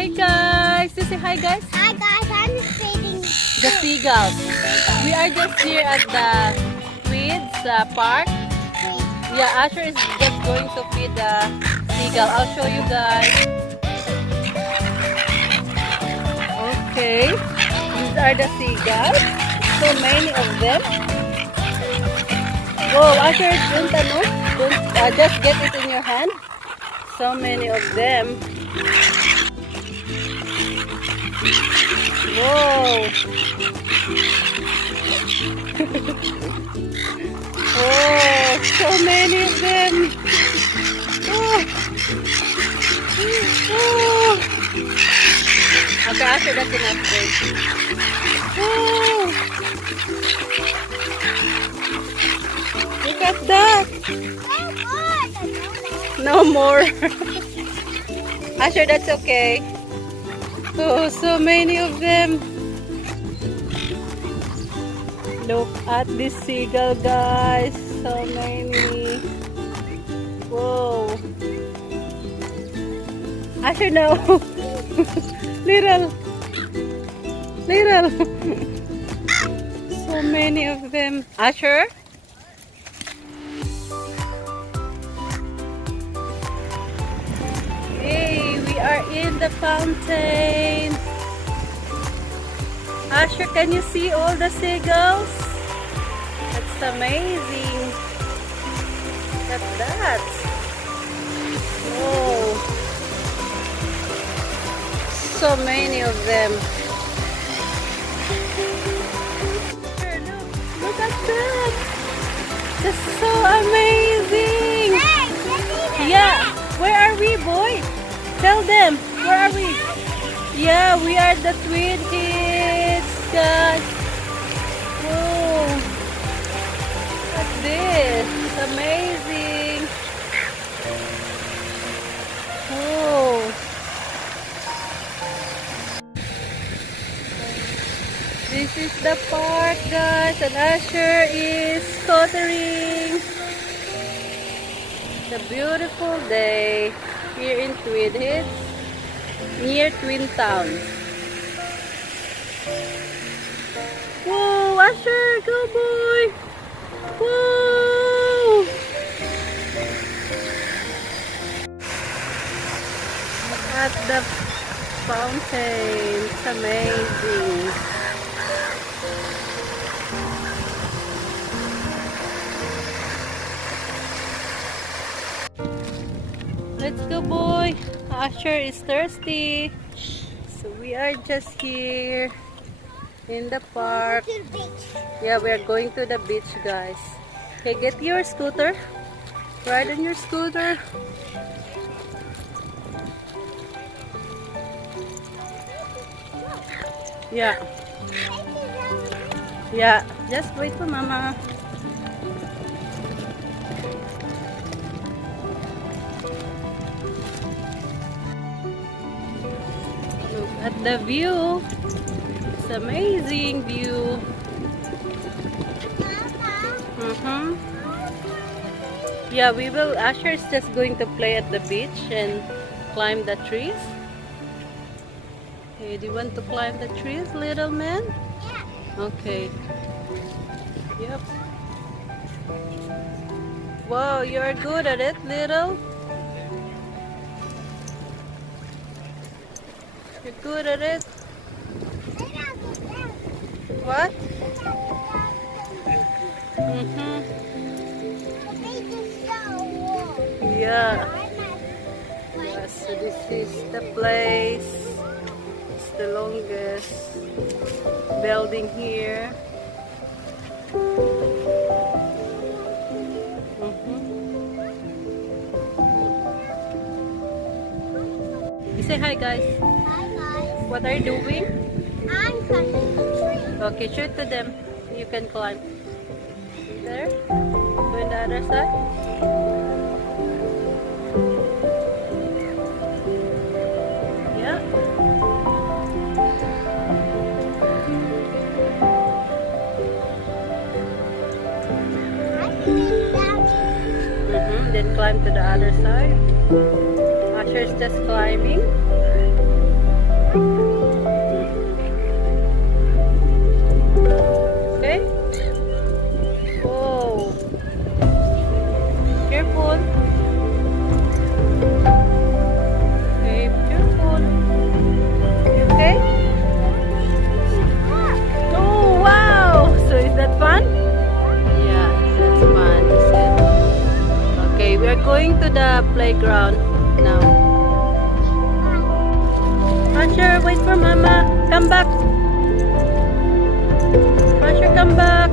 Hi guys! You say hi guys? Hi guys, I'm just feeding The seagulls. We are just here at the Tweeds park. Yeah, Asher is just going to feed the seagull. I'll show you guys. Okay, these are the seagulls. So many of them. Whoa, Asher, don't just get it in your hand. So many of them. Whoa! Oh, so many of them! Oh. Oh. Okay, after that's enough break. Oh. Look at that! No more! Asher, that's okay. Oh, so many of them. Look at this seagull, guys. So many. Whoa. Asher, no. Little. So many of them. Asher? Hey, we are in the fountain. Asher, can you see all the seagulls? That's amazing. Look at that. Whoa. So many of them. Look at that. That's so amazing. Yeah. Where are we, boy? Tell them. Where are we? Yeah, we are the Tweed Heads, guys. Whoa. Look at this. It's amazing. Whoa. This is the park, guys. And Asher is scootering. It's a beautiful day here in Tweed Heads, near Twin Town. Whoa, Asher, go boy! Whoa! Look at the fountain. It's amazing. Let's go, boy. Asher is thirsty. So we are just here in the park. Yeah, we are going to the beach, guys. Okay, get your scooter. Ride on your scooter. Yeah. Yeah, just wait for mama. At the view, it's amazing view. Yeah, we will. Asher is just going to play at the beach and climb the trees. Okay, do you want to climb the trees, little man? Yeah. Okay. Yep. Wow, you are good at it, little. You're good at it. What? Yeah. So this is the place. It's the longest building here. You say hi, guys. What are you doing? I'm climbing the tree. Okay, shoot to them. You can climb. There. Go on the other side. Yeah. Then climb to the other side. Asher's just climbing. Okay? Whoa. Careful. Okay, careful. You okay? Oh, wow! So is that fun? Yeah, that's fun. He said. Okay, we are going to the playground now. Roger, wait for Mama. Come back. Roger, come back.